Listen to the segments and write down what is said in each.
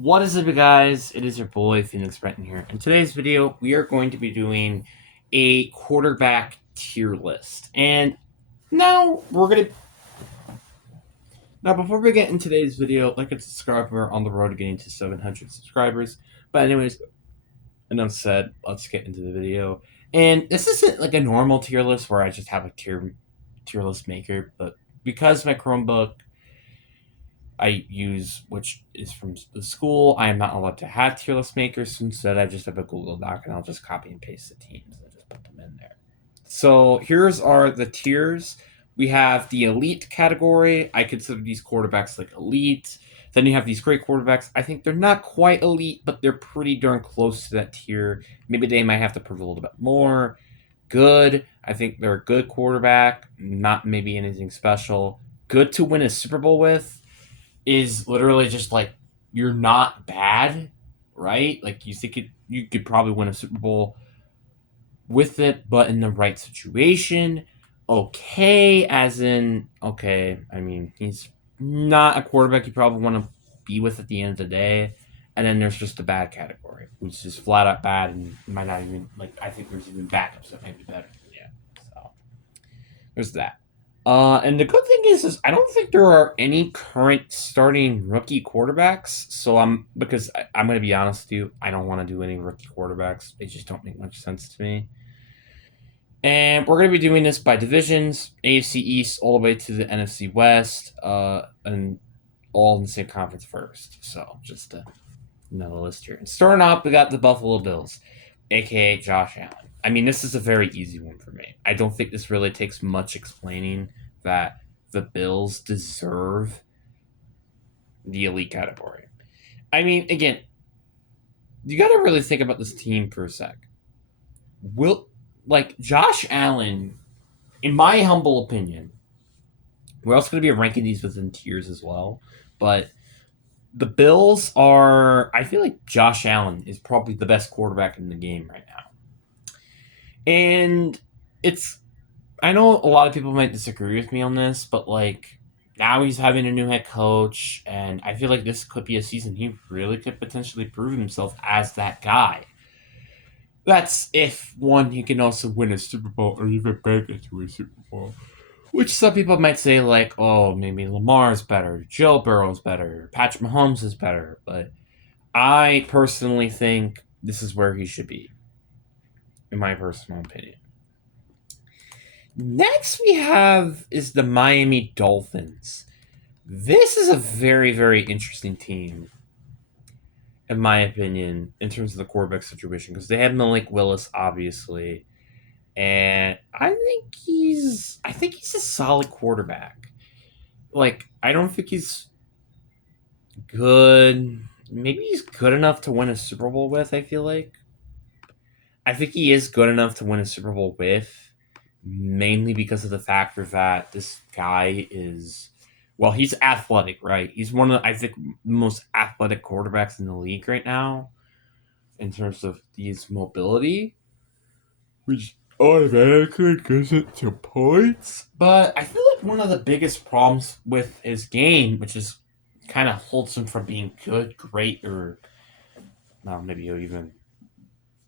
What is up, guys? It is your boy Phoenix Brenton here. In today's video, we are going to be doing a quarterback tier list. And now we're gonna before we get into today's video, like and subscribe. We're on the road to getting to 700 subscribers. But anyways, enough said. Let's get into the video. And this isn't like a normal tier list where I just have a tier list maker, but because my Chromebook I use, which is from the school, I am not allowed to have tier list makers. So instead, I just have a Google Doc and I'll just copy and paste the teams and just put them in there. So here's are the tiers. We have the elite category. I consider these quarterbacks like elite. Then you have these great quarterbacks. I think they're not quite elite, but they're pretty darn close to that tier. Maybe they might have to prove a little bit more. Good. I think they're a good quarterback, not maybe anything special. Good to win a Super Bowl with is literally just like you're not bad, right? Like you could probably win a Super Bowl with it, but in the right situation. Okay, as in okay. I mean, he's not a quarterback you probably want to be with at the end of the day. And then there's just the bad category, which is flat out bad and might not even like. I think there's even backups that might be better. Yeah, so there's that. And the good thing is I don't think there are any current starting rookie quarterbacks. So I'm going to be honest with you, I don't want to do any rookie quarterbacks. They just don't make much sense to me. And we're going to be doing this by divisions, AFC East all the way to the NFC West, and all in the same conference first. So just another list here. And starting off, we got the Buffalo Bills, aka Josh Allen. I mean, this is a very easy one for me. I don't think this really takes much explaining that the Bills deserve the elite category. I mean, again, you got to really think about this team for a sec. Josh Allen, in my humble opinion, we're also going to be ranking these within tiers as well, but the Bills are. I feel like Josh Allen is probably the best quarterback in the game right now. And it's. I know a lot of people might disagree with me on this, but like now he's having a new head coach, and I feel like this could be a season he really could potentially prove himself as that guy. That's if one he can also win a Super Bowl or even break into a Super Bowl. Which some people might say like, oh, maybe Lamar's better, Joe Burrow's better, Patrick Mahomes is better, but I personally think this is where he should be, in my personal opinion. Next we have is the Miami Dolphins. This is a very, very interesting team, in my opinion, in terms of the quarterback situation, because they have Malik Willis, obviously, and I think he's a solid quarterback. Like, I don't think he's good. Maybe he's good enough to win a Super Bowl with, I feel like. I think he is good enough to win a Super Bowl with, mainly because of the factor that this guy is, well, he's athletic, right? He's one of, I think, the most athletic quarterbacks in the league right now in terms of his mobility, which automatically gives it to points. But I feel like one of the biggest problems with his game, which is kind of holds him from being good, great, or well, maybe even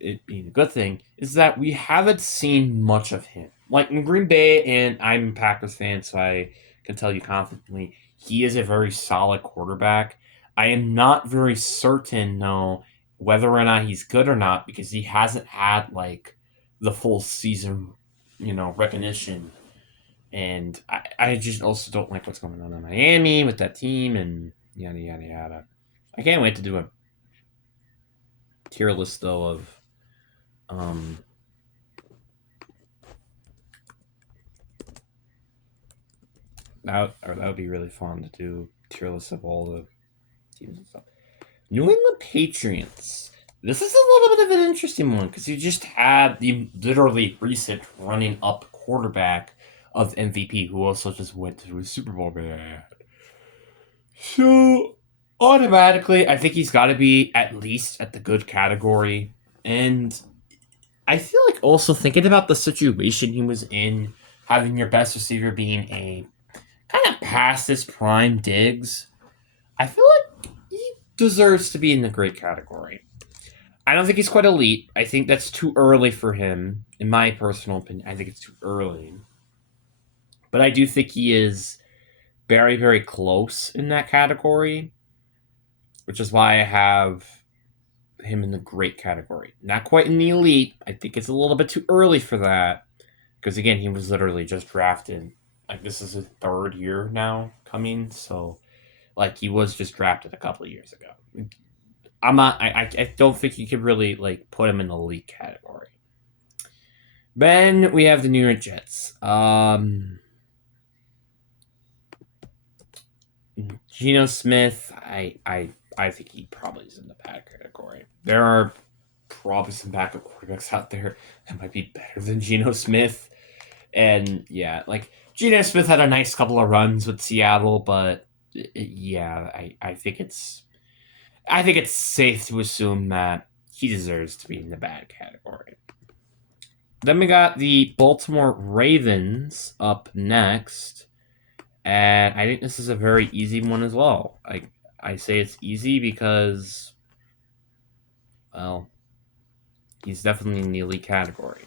it being a good thing, is that we haven't seen much of him. Like in Green Bay, and I'm a Packers fan, so I can tell you confidently, he is a very solid quarterback. I am not very certain, though, whether or not he's good or not, because he hasn't had like the full season, recognition. And I just also don't like what's going on in Miami with that team and yada yada yada. I can't wait to do a tier list though of um that would be really fun to do tier lists of all the teams and stuff. New England Patriots. This is a little bit of an interesting one because you just had the literally recent running up quarterback of MVP who also just went to a Super Bowl. So automatically, I think he's got to be at least at the good category. And I feel like also thinking about the situation he was in, having your best receiver being a kind of past his prime Diggs, I feel like he deserves to be in the great category. I don't think he's quite elite. I think that's too early for him, in my personal opinion. I think it's too early. But I do think he is very, very close in that category, which is why I have him in the great category. Not quite in the elite. I think it's a little bit too early for that. Because again, he was literally just drafted. Like, this is his third year now coming, so like he was just drafted a couple of years ago. I don't think you could really like put him in the elite category. Then we have the New York Jets. Geno Smith, I think he probably is in the bad category. There are probably some backup quarterbacks out there that might be better than Geno Smith. And yeah, like Geno Smith had a nice couple of runs with Seattle, but yeah, I think it's safe to assume that he deserves to be in the bad category. Then we got the Baltimore Ravens up next. And I think this is a very easy one as well. I say it's easy because, well, he's definitely in the elite category.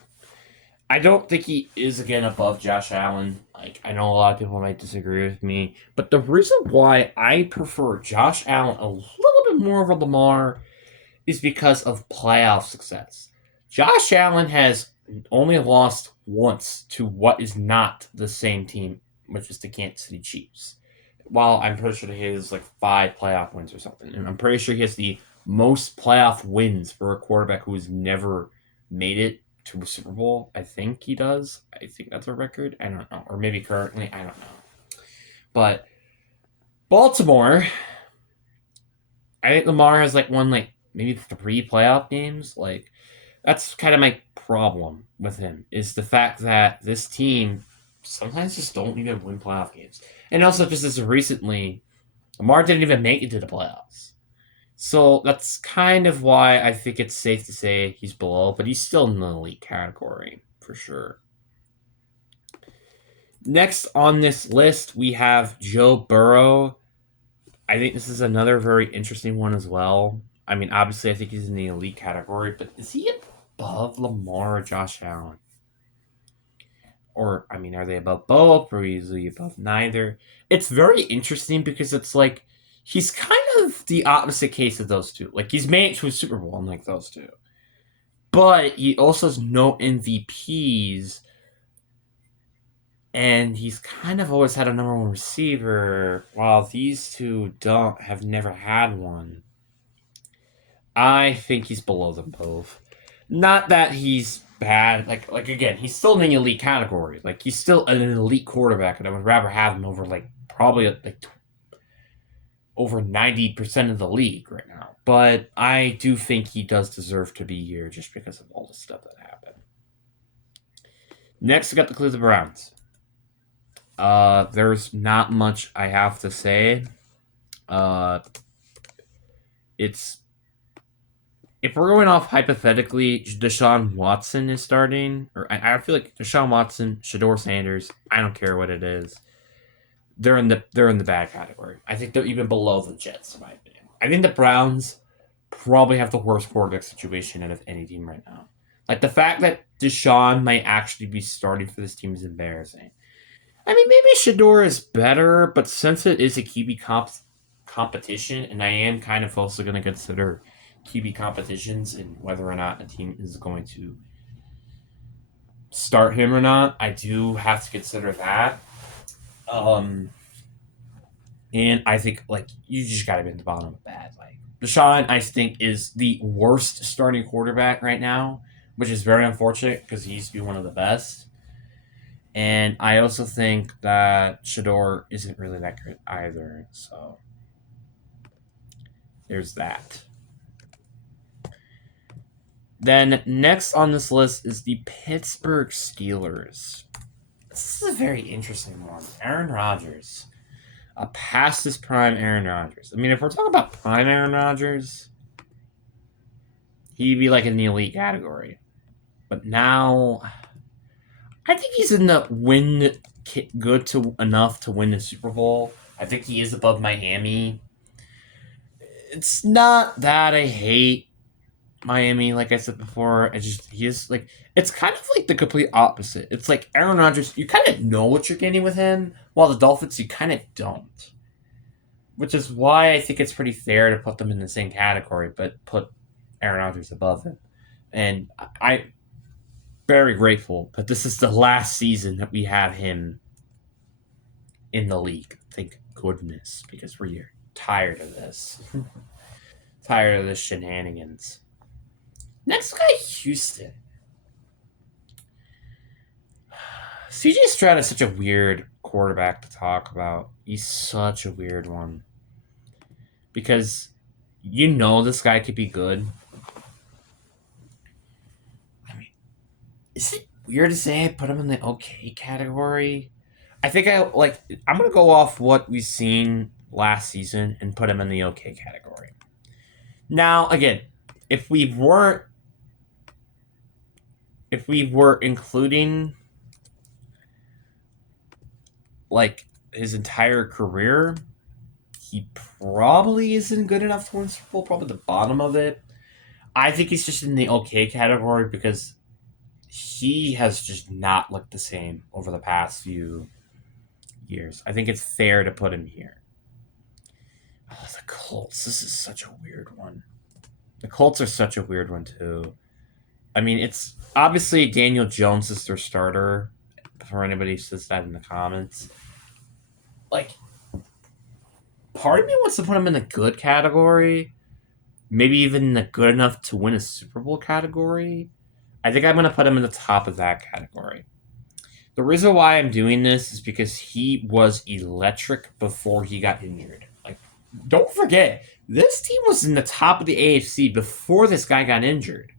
I don't think he is, again, above Josh Allen. Like, I know a lot of people might disagree with me, but the reason why I prefer Josh Allen a little bit more over Lamar is because of playoff success. Josh Allen has only lost once to what is not the same team, which is the Kansas City Chiefs. While I'm pretty sure he has like 5 playoff wins or something. And I'm pretty sure he has the most playoff wins for a quarterback who has never made it to a Super Bowl. I think he does. I think that's a record. I don't know. Or maybe currently. I don't know. But Baltimore, I think Lamar has like won like maybe 3 playoff games. Like, that's kind of my problem with him, is the fact that this team sometimes just don't even win playoff games. And also, just as recently, Lamar didn't even make it to the playoffs. So that's kind of why I think it's safe to say he's below, but he's still in the elite category, for sure. Next on this list, we have Joe Burrow. I think this is another very interesting one as well. I mean, obviously, I think he's in the elite category, but is he above Lamar or Josh Allen? Or, I mean, are they above both, or is he above neither? It's very interesting because it's like he's kind of the opposite case of those two. Like, he's made it to a Super Bowl, unlike those two. But he also has no MVPs, and he's kind of always had a number one receiver, while these two have never had one. I think he's below them both. Not that he's bad. Like again, he's still in the elite category. Like, he's still an elite quarterback, and I would rather have him over like probably like over 90% of the league right now. But I do think he does deserve to be here just because of all the stuff that happened. Next, we got the Cleveland Browns. There's not much I have to say. It's if we're going off hypothetically, Deshaun Watson is starting, or I feel like Deshaun Watson, Shedeur Sanders, I don't care what it is. They're in the bad category. I think they're even below the Jets, in my opinion. I think the Browns probably have the worst quarterback situation out of any team right now. Like, the fact that Deshaun might actually be starting for this team is embarrassing. I mean, maybe Shedeur is better, but since it is a QB competition, and I am kind of also going to consider QB competitions and whether or not a team is going to start him or not, I do have to consider that. And I think, like, you just got to be at the bottom of bad. Like, Deshaun, I think, is the worst starting quarterback right now, which is very unfortunate because he used to be one of the best. And I also think that Shedeur isn't really that good either. So there's that. Then next on this list is the Pittsburgh Steelers. This is a very interesting one. Aaron Rodgers. Past his prime Aaron Rodgers. I mean, if we're talking about prime Aaron Rodgers, he'd be like in the elite category. But now, I think he's in the good to enough to win the Super Bowl. I think he is above Miami. it's not that I hate Miami, like I said before. He's like, it's kind of like the complete opposite. It's like Aaron Rodgers, you kind of know what you're getting with him, while the Dolphins, you kind of don't. Which is why I think it's pretty fair to put them in the same category, but put Aaron Rodgers above him. And I'm very grateful that this is the last season that we have him in the league. Thank goodness, because we're tired of this. Tired of this shenanigans. Next guy, Houston. CJ Stroud is such a weird quarterback to talk about. He's such a weird one. Because you know this guy could be good. I mean, is it weird to say I put him in the okay category? I think I'm gonna go off what we've seen last season and put him in the okay category. Now, again, if we were including like his entire career, he probably isn't good enough to win Super Bowl. Probably the bottom of it. I think he's just in the okay category because he has just not looked the same over the past few years. I think it's fair to put him here. Oh, the Colts. This is such a weird one. The Colts are such a weird one, too. I mean, it's obviously Daniel Jones is their starter. For anybody who says that in the comments. Like, part of me wants to put him in the good category. Maybe even the good enough to win a Super Bowl category. I think I'm going to put him in the top of that category. The reason why I'm doing this is because he was electric before he got injured. Like, don't forget, this team was in the top of the AFC before this guy got injured.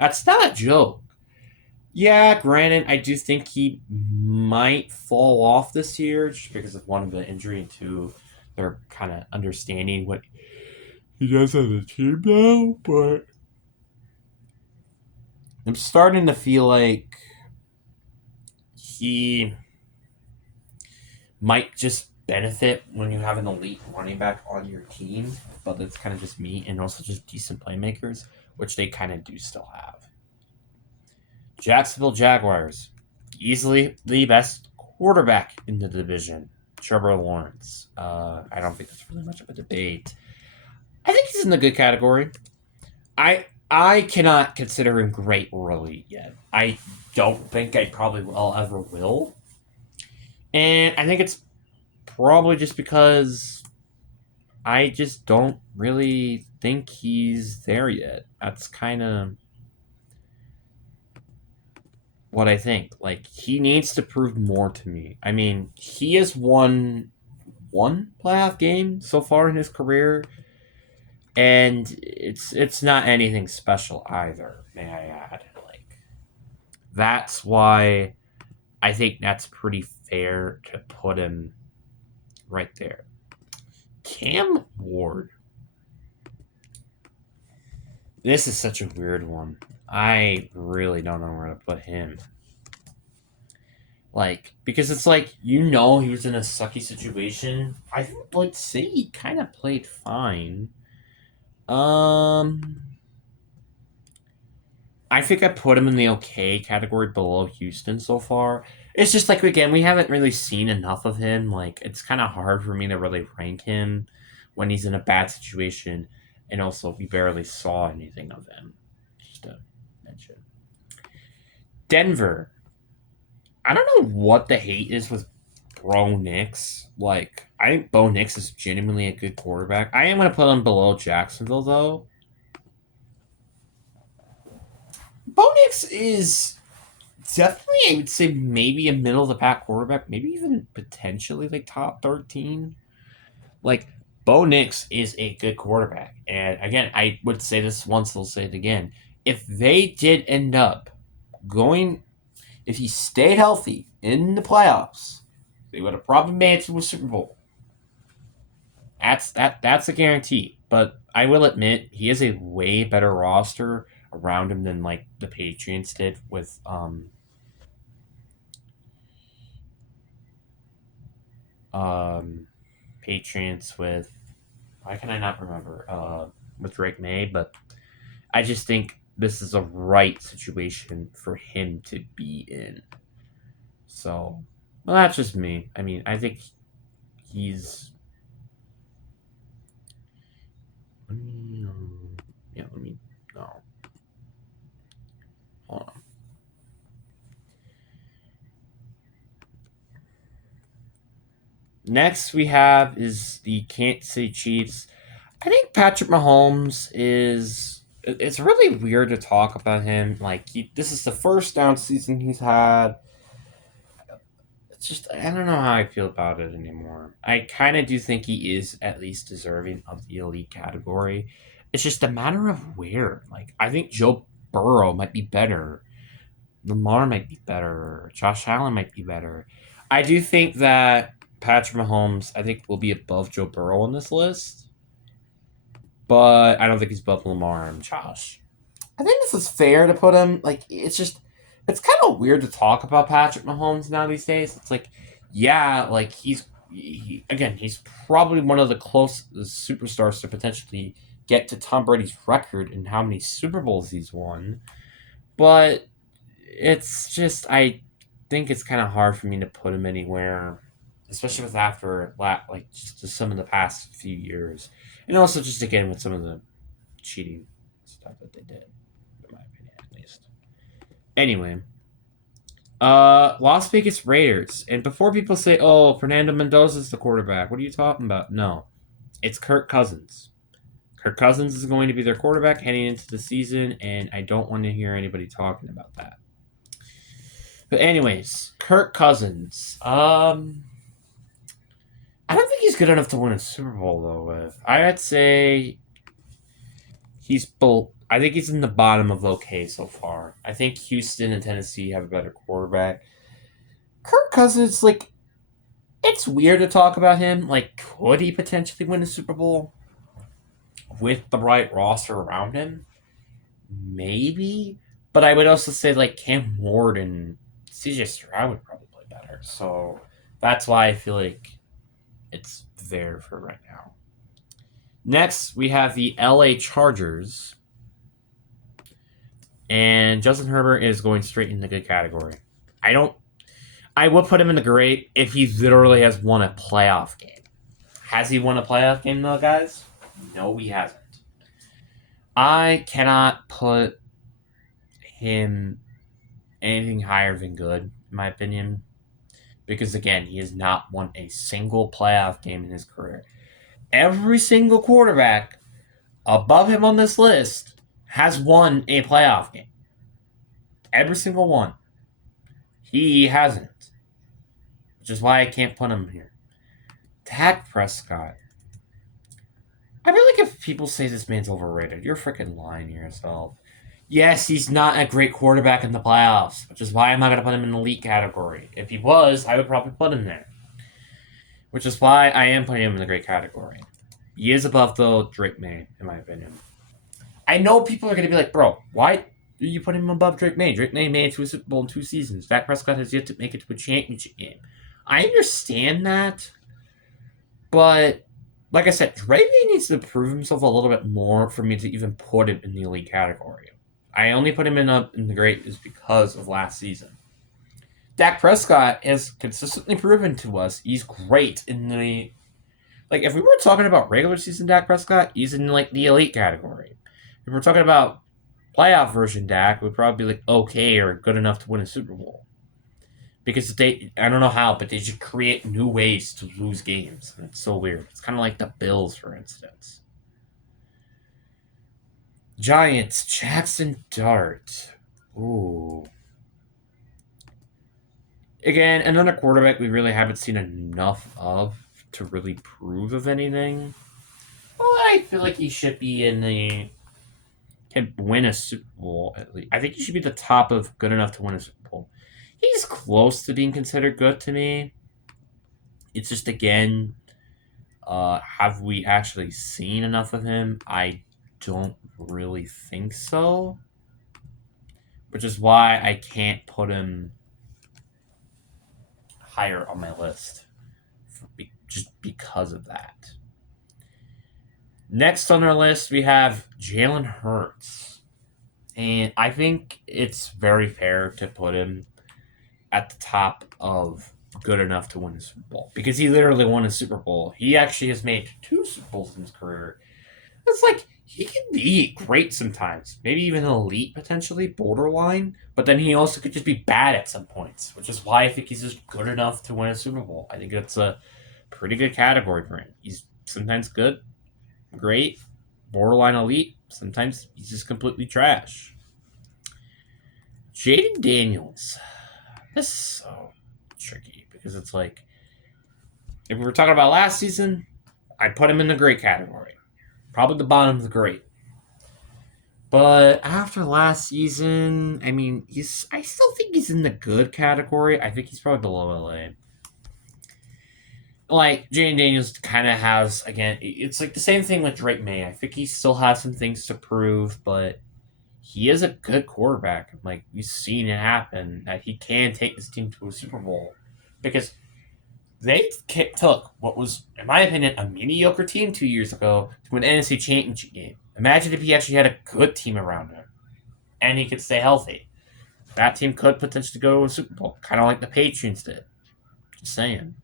That's not a joke. Yeah, granted, I do think he might fall off this year just because of one of the injury and two, they're kind of understanding what he does on the team now, but I'm starting to feel like he might just benefit when you have an elite running back on your team, but that's kind of just me, and also just decent playmakers, which they kind of do still have. Jacksonville Jaguars, easily the best quarterback in the division, Trevor Lawrence. I don't think that's really much of a debate. I think he's in the good category. I cannot consider him great early yet. I don't think I probably ever will. And I think it's probably just because I just don't really think he's there yet. That's kind of what I think. Like, he needs to prove more to me. I mean, he has won one playoff game so far in his career, and it's not anything special either, may I add. Like, that's why I think that's pretty fair to put him right there. Cam Ward. This is such a weird one. I really don't know where to put him. Like, because it's like, you know, he was in a sucky situation. I would say he kind of played fine. I think I put him in the okay category below Houston so far. It's just like, again, we haven't really seen enough of him. Like, it's kind of hard for me to really rank him when he's in a bad situation. And also, we barely saw anything of him. Just to mention. Denver. I don't know what the hate is with Bo Nix. Like, I think Bo Nix is genuinely a good quarterback. I am going to put him below Jacksonville, though. Bo Nix is definitely, I would say, maybe a middle of the pack quarterback, maybe even potentially like top 13. Like, Bo Nix is a good quarterback. And again, I would say this once, I'll say it again. If they did end up going, if he stayed healthy in the playoffs, they would have probably made it to a Super Bowl. That's a guarantee. But I will admit, he has a way better roster around him than like the Patriots did with Patriots with Why can I not remember? With Drake May, but I just think this is a right situation for him to be in. So, well, that's just me. I mean, I think he's. Yeah, let me. No. Hold on. Next, we have is the Kansas City Chiefs. I think Patrick Mahomes is. It's really weird to talk about him. Like, this is the first down season he's had. It's just, I don't know how I feel about it anymore. I kind of do think he is at least deserving of the elite category. It's just a matter of where. Like, I think Joe Burrow might be better. Lamar might be better. Josh Allen might be better. I do think that Patrick Mahomes, I think, will be above Joe Burrow on this list, but I don't think he's above Lamar and Josh. I think this is fair to put him. Like, it's just, it's kind of weird to talk about Patrick Mahomes now these days. It's like, yeah, like again, he's probably one of the closest superstars to potentially get to Tom Brady's record in how many Super Bowls he's won. But it's just, I think it's kind of hard for me to put him anywhere, especially with after like just some of the past few years, and also just again with some of the cheating stuff that they did, in my opinion, at least. Anyway, Las Vegas Raiders, and before people say, "Oh, Fernando Mendoza's the quarterback," what are you talking about? No, it's Kirk Cousins. Kirk Cousins is going to be their quarterback heading into the season, and I don't want to hear anybody talking about that. But anyways, Kirk Cousins. I don't think he's good enough to win a Super Bowl though. With I'd say he's both. I think he's in the bottom of okay so far. I think Houston and Tennessee have a better quarterback. Kirk Cousins, like, it's weird to talk about him. Like, could he potentially win a Super Bowl with the right roster around him? Maybe, but I would also say like Cam Ward and CJ Stroud would probably play better. So that's why I feel like it's there for right now. Next, we have the LA Chargers. And Justin Herbert is going straight in the good category. I would put him in the great if he literally has won a playoff game. Has he won a playoff game though, guys? No, he hasn't. I cannot put him anything higher than good, in my opinion. Because again, he has not won a single playoff game in his career. Every single quarterback above him on this list has won a playoff game. Every single one. He hasn't. Which is why I can't put him here. Dak Prescott. I feel like if people say this man's overrated, you're freaking lying to yourself. Yes, he's not a great quarterback in the playoffs, which is why I'm not going to put him in the elite category. If he was, I would probably put him there. Which is why I am putting him in the great category. He is above, though, Drake May, in my opinion. I know people are going to be like, bro, why do you put him above Drake May? Drake May made it to a Super Bowl in 2 seasons. Dak Prescott has yet to make it to a championship game. I understand that, but like I said, Drake May needs to prove himself a little bit more for me to even put him in the elite category. I only put him in the great is because of last season. Dak Prescott has consistently proven to us he's great in the, like, if we were talking about regular season Dak Prescott, he's in like the elite category. If we're talking about playoff version Dak, would probably be like okay or good enough to win a Super Bowl. Because I don't know how, but they just create new ways to lose games. And it's so weird. It's kind of like the Bills, for instance. Giants, Jackson Dart. Ooh. Again, another quarterback we really haven't seen enough of to really prove of anything. Well, I feel like he should be in the, can win a Super Bowl at least. I think he should be the top of good enough to win a Super Bowl. He's close to being considered good to me. It's just, again, have we actually seen enough of him? I don't really think so. Which is why I can't put him higher on my list. Just because of that. Next on our list, we have Jalen Hurts. And I think it's very fair to put him at the top of good enough to win a Super Bowl because he literally won a Super Bowl. He actually has made 2 Super Bowls in his career. It's like he can be great sometimes, maybe even elite potentially, borderline. But then he also could just be bad at some points, which is why I think he's just good enough to win a Super Bowl. I think that's a pretty good category for him. He's sometimes good, great, borderline elite. Sometimes he's just completely trash. Jaden Daniels. This is so tricky because it's like if we were talking about last season, I'd put him in the great category. Probably the bottom of the great. But after last season, I mean, I still think he's in the good category. I think he's probably below LA. Like, Jaden Daniels kind of has, again, it's like the same thing with Drake May. I think he still has some things to prove, but he is a good quarterback. Like, we've seen it happen that he can take this team to a Super Bowl because they took what was, in my opinion, a mediocre team 2 years ago to an NFC Championship game. Imagine if he actually had a good team around him and he could stay healthy. That team could potentially go to a Super Bowl, kind of like the Patriots did. Just saying.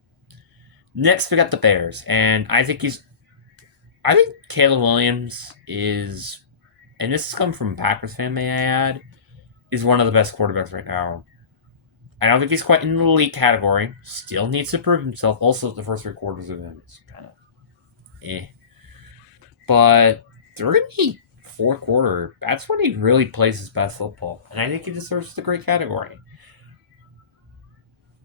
Next, we got the Bears, and I think Caleb Williams is, and this has come from a Packers fan, may I add, is one of the best quarterbacks right now. I don't think he's quite in the elite category. Still needs to prove himself. Also, the first 3 quarters of him is kind of But they're in the 4th quarter. That's when he really plays his best football. And I think he deserves the great category.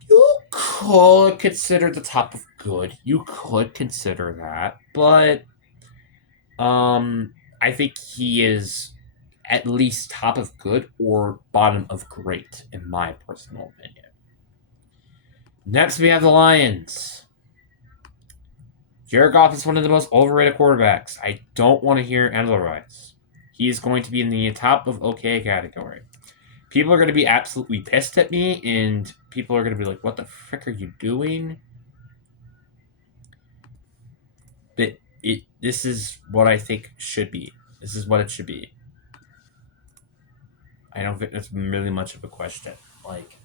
You could consider the top of good. You could consider that. But I think he is at least top of good or bottom of great, in my personal opinion. Next, we have the Lions. Jared Goff is one of the most overrated quarterbacks. I don't want to hear otherwise. He is going to be in the top of okay category. People are going to be absolutely pissed at me, and people are going to be like, what the frick are you doing? But this is what I think should be. This is what it should be. I don't think that's really much of a question. Like,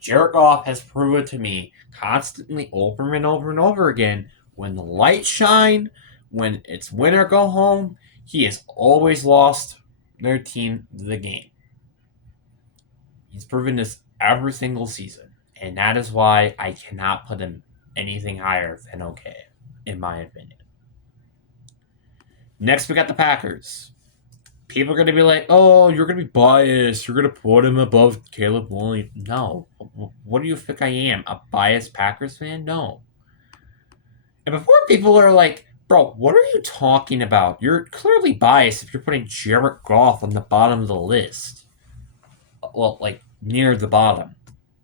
Jared Goff has proven to me constantly over and over and over again when the lights shine, when it's win or go home, he has always lost their team the game. He's proven this every single season, and that is why I cannot put him anything higher than okay, in my opinion. Next, we got the Packers. People are going to be like, oh, you're going to be biased. You're going to put him above Caleb Williams. No. What do you think I am? A biased Packers fan? No. And before people are like, bro, what are you talking about? You're clearly biased if you're putting Jared Goff on the bottom of the list. Well, like, near the bottom.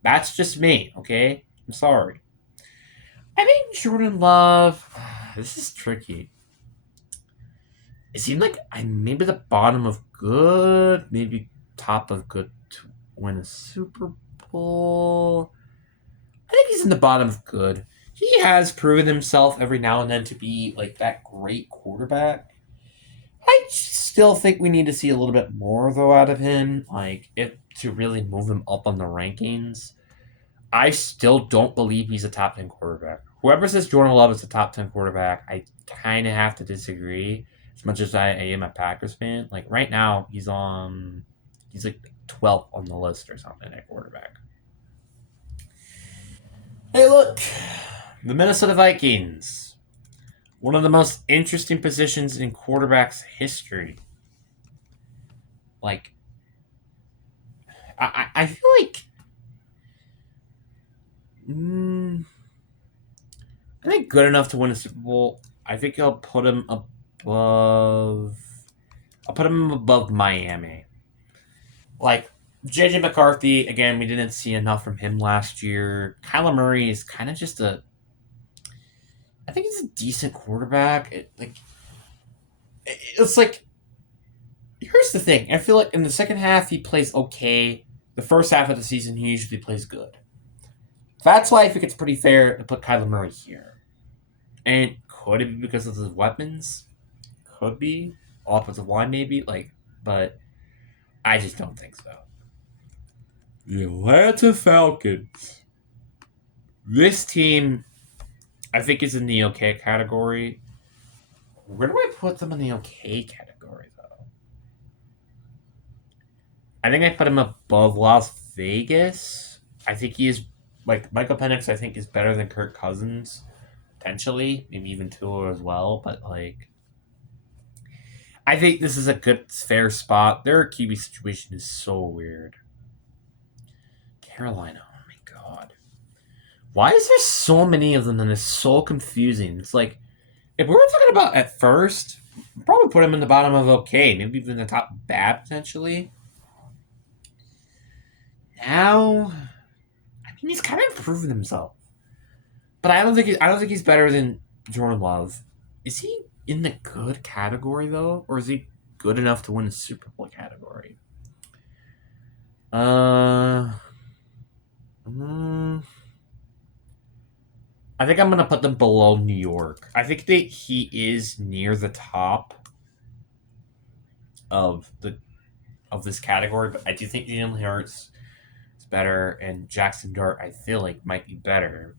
That's just me, okay? I'm sorry. I think Jordan Love, this is tricky. It seemed like maybe the bottom of good, maybe top of good to win a Super Bowl. I think he's in the bottom of good. He has proven himself every now and then to be like that great quarterback. I still think we need to see a little bit more though out of him, like if to really move him up on the rankings. I still don't believe he's a top 10 quarterback. Whoever says Jordan Love is a top 10 quarterback, I kind of have to disagree. As much as I am a Packers fan, like right now he's like 12th on the list or something at quarterback. Hey, look, the Minnesota Vikings, one of the most interesting positions in quarterbacks history. Like, I feel like, I think good enough to win a Super Bowl. I think I'll put him above. I'll put him above Miami. Like, JJ McCarthy, again, we didn't see enough from him last year. Kyler Murray is kind of just I think he's a decent quarterback. It's like, here's the thing. I feel like in the second half, he plays okay. The first half of the season, he usually plays good. That's why I think it's pretty fair to put Kyler Murray here. And could it be because of his weapons? could be. Offensive line, maybe. But I just don't think so. The Atlanta Falcons. This team, I think, is in the okay category. Where do I put them in the okay category, though? I think I put him above Las Vegas. I think he is, like, Michael Penix, I think, is better than Kirk Cousins, potentially. Maybe even Tua as well. But, like, I think this is a good, fair spot. Their QB situation is so weird. Carolina, oh my god. Why is there so many of them and it's so confusing? It's like, if we were talking about at first, probably put him in the bottom of okay, maybe even the top bad potentially. Now, I mean, he's kind of proven himself, but I don't think he's better than Jordan Love. Is he in the good category though, or is he good enough to win the Super Bowl category? I think I'm gonna put them below New York. I think that he is near the top of this category, but I do think Jalen Hurts is better, and Jackson Dart I feel like might be better.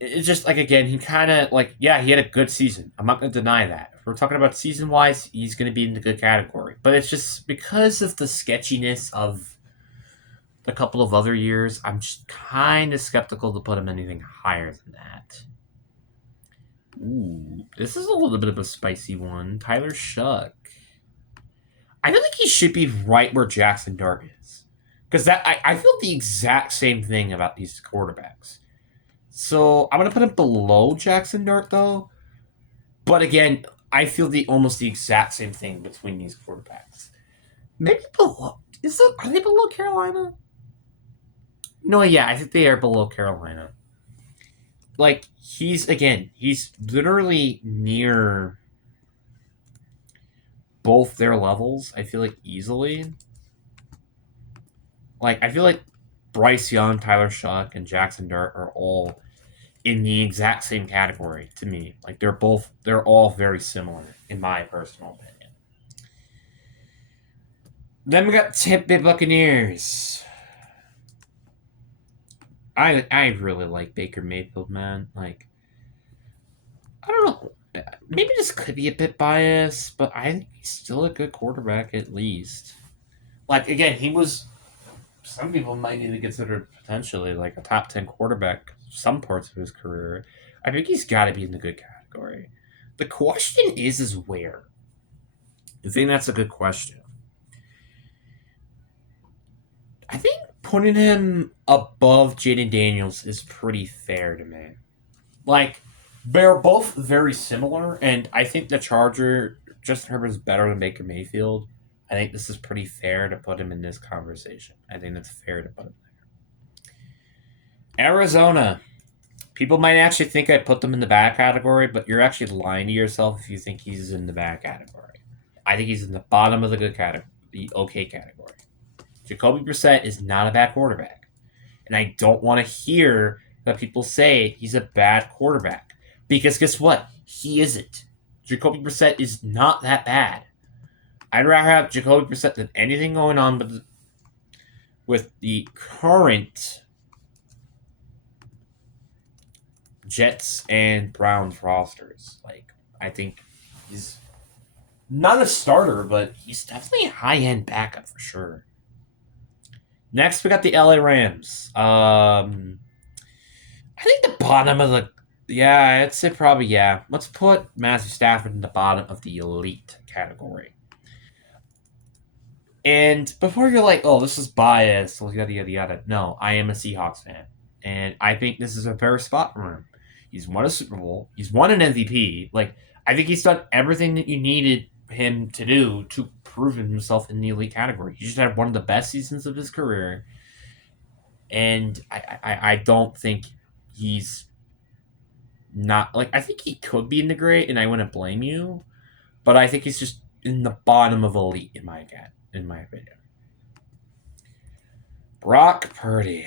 It's just like, again, he kind of like, yeah, he had a good season. I'm not gonna deny that. If we're talking about season wise, he's gonna be in the good category, but it's just because of the sketchiness of a couple of other years, I'm just kind of skeptical to put him anything higher than that. Ooh, this is a little bit of a spicy one. Tyler Shuck. I don't think he should be right where Jackson Dart is. Because I feel the exact same thing about these quarterbacks. So I'm going to put him below Jackson Dart, though. But again, I feel almost the exact same thing between these quarterbacks. Maybe below. Are they below Carolina? No, yeah, I think they are below Carolina. Like, he's literally near both their levels, I feel like, easily. Like, I feel like Bryce Young, Tyler Shuck, and Jackson Dart are all in the exact same category to me. Like, they're all very similar, in my personal opinion. Then we got Tampa Bay Buccaneers. I really like Baker Mayfield, man. Like, I don't know. Maybe this could be a bit biased, but I think he's still a good quarterback at least. Like, again, he was. Some people might even consider potentially like a top 10 quarterback some parts of his career. I think he's got to be in the good category. The question is where? I think that's a good question. I think putting him above Jaden Daniels is pretty fair to me. Like, they're both very similar, and I think the Justin Herbert is better than Baker Mayfield. I think this is pretty fair to put him in this conversation. I think it's fair to put him there. Arizona. People might actually think I put them in the bad category, but you're actually lying to yourself if you think he's in the bad category. I think he's in the bottom of the good category, the okay category. Jacoby Brissett is not a bad quarterback. And I don't want to hear that people say he's a bad quarterback. Because guess what? He isn't. Jacoby Brissett is not that bad. I'd rather have Jacoby Brissett than anything going on with the current Jets and Browns rosters. Like, I think he's not a starter, but he's definitely a high-end backup for sure. Next, we got the LA Rams. I think the bottom of the... Yeah, I'd say probably, yeah. Let's put Matthew Stafford in the bottom of the elite category. And before you're like, oh, this is biased, yada, yada, yada. No, I am a Seahawks fan. And I think this is a fair spot for him. He's won a Super Bowl. He's won an MVP. Like, I think he's done everything that you needed him to do to prove himself in the elite category. He just had one of the best seasons of his career. And I don't think he's not, like, I think he could be in the great, and I wouldn't blame you. But I think he's just in the bottom of elite, in my opinion. Brock Purdy.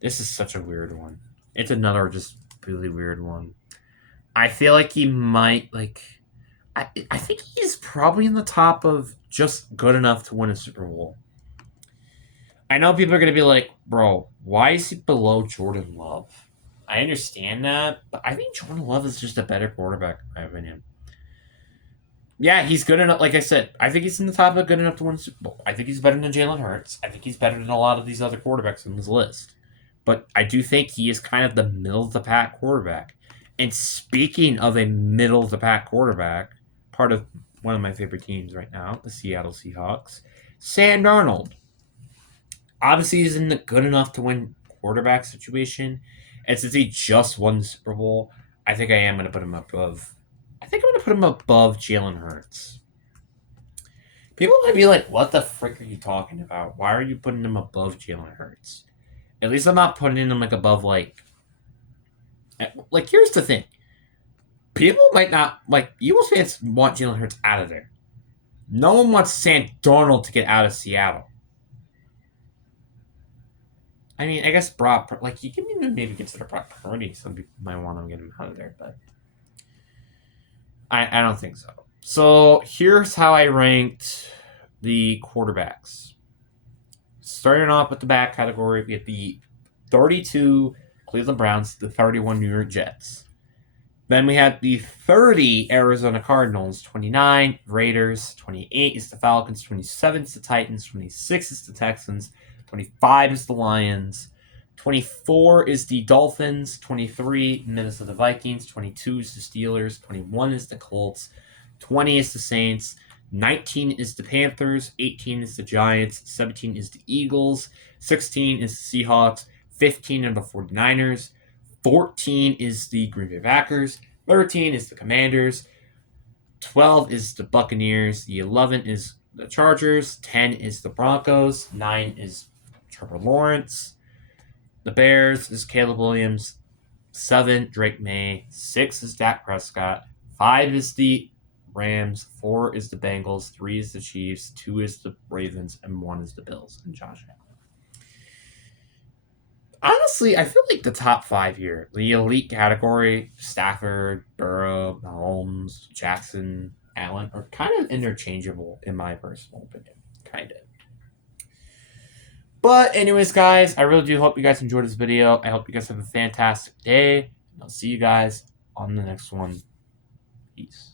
This is such a weird one. It's another just really weird one. I feel like he might like. I think he's probably in the top of just good enough to win a Super Bowl. I know people are gonna be like, bro, why is he below Jordan Love? I understand that, but I think Jordan Love is just a better quarterback, in my opinion. Yeah, he's good enough. Like I said, I think he's in the top of good enough to win a Super Bowl. I think he's better than Jalen Hurts. I think he's better than a lot of these other quarterbacks on this list. But I do think he is kind of the middle of the pack quarterback. And speaking of a middle of the pack quarterback, part of one of my favorite teams right now, the Seattle Seahawks, Sam Darnold. Obviously, he's in the good enough to win quarterback situation. And since he just won the Super Bowl, I think I am going to put him above. I think I'm going to put him above Jalen Hurts. People might be like, "What the frick are you talking about? Why are you putting him above Jalen Hurts?" At least I'm not putting him like above like. Here's the thing: people might not like Eagles fans want Jalen Hurts out of there. No one wants Sam Darnold to get out of Seattle. I mean, I guess Brock, like, you can even maybe consider Brock Purdy. Some people might want to get him out of there, but I don't think so. So here's how I ranked the quarterbacks. Starting off with the back category, we have the 32 Cleveland Browns, the 31 New York Jets. Then we have the 30 Arizona Cardinals, 29 Raiders, 28 is the Falcons, 27 is the Titans, 26 is the Texans, 25 is the Lions, 24 is the Dolphins, 23 Minnesota Vikings, 22 is the Steelers, 21 is the Colts, 20 is the Saints, 19 is the Panthers, 18 is the Giants, 17 is the Eagles, 16 is the Seahawks, 15 are the 49ers, 14 is the Green Bay Packers, 13 is the Commanders, 12 is the Buccaneers, the 11 is the Chargers, 10 is the Broncos, 9 is Trevor Lawrence, the Bears is Caleb Williams, 7 Drake May, 6 is Dak Prescott, 5 is the Rams, 4 is the Bengals, 3 is the Chiefs, 2 is the Ravens, and 1 is the Bills and Josh Allen. Honestly, I feel like the top 5 here, the elite category, Stafford, Burrow, Mahomes, Jackson, Allen, are kind of interchangeable in my personal opinion. Kind of. But anyways, guys, I really do hope you guys enjoyed this video. I hope you guys have a fantastic day. I'll see you guys on the next one. Peace.